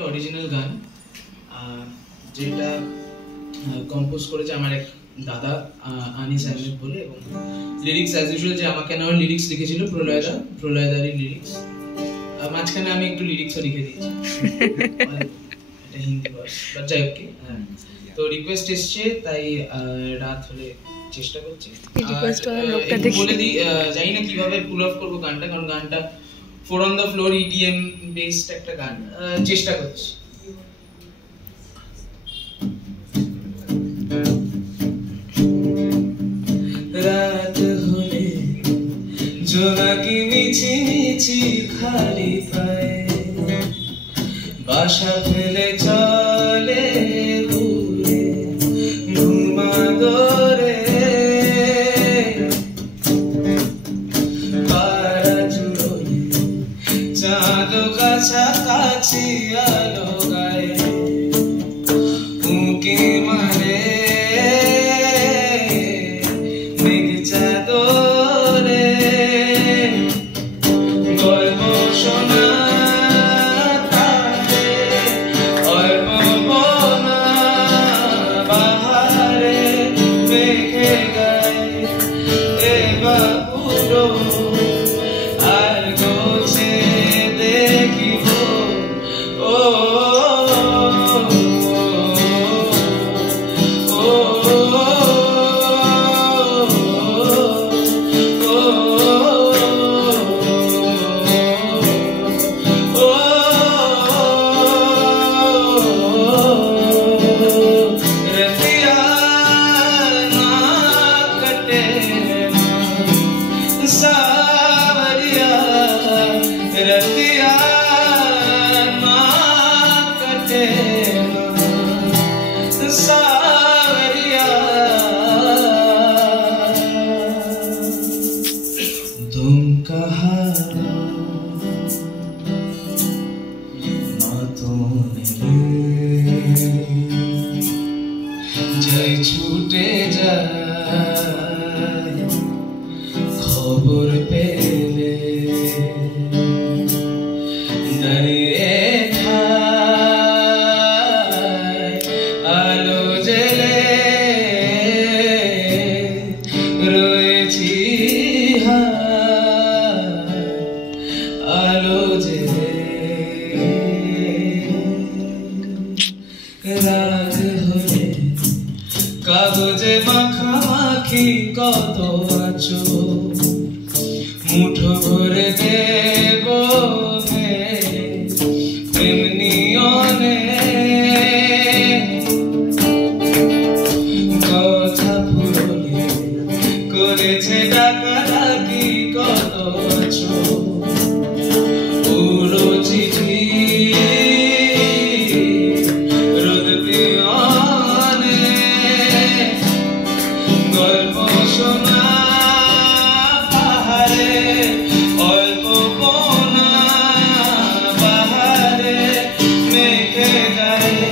একটা অরিজিনাল গান যেটা কম্পোজ করেছে আমার এক দাদা আনিস আহমেদ বলে, এবং লিরিক্স অ্যাজ ইউজুয়াল যে আমাকে নেওয়ার লিরিক্স লিখেছিল প্রলয়দারই লিরিক্স। মাঝখানে আমি একটু লিরিক্সও লিখে দিয়েছি, এটা হিন্দি ভার্স, বাট যাই হোক। তো রিকোয়েস্ট এসছে, তাই রাত হলে চেষ্টা করছি। বলে দিই, জানি না কিভাবে পুল অফ করবো গানটা, কারণ গানটা 4 on the floor EDM based একটা গান, চেষ্টা করছি। রাত হলে জোনাকি মিছি মিছি খালি পায়ে বাসা ফেলে চলে উড়ে ঘুমাদরে পাড়া জুড়ে চাঁদ কাছাকাছি আলো গায়ে উঁকি মারে तुम कहाँ যাই ছুটে যায় খবর পেলে দাঁড়িয়ে থাই আলো জেলে রয়েছি আলো জেলে রাত হলে কাগজে মাখামাখি কত আছো মুঠো ভরে দেব প্রেম নিয়নে কথা ফুরলে করেছে ডাকাডাকি কত আছো পুরো চিঠি রোদ পিয়নে গল্প শোনা পাহাড়ে অল্প কোনা বাহারে মেঘে গায়ে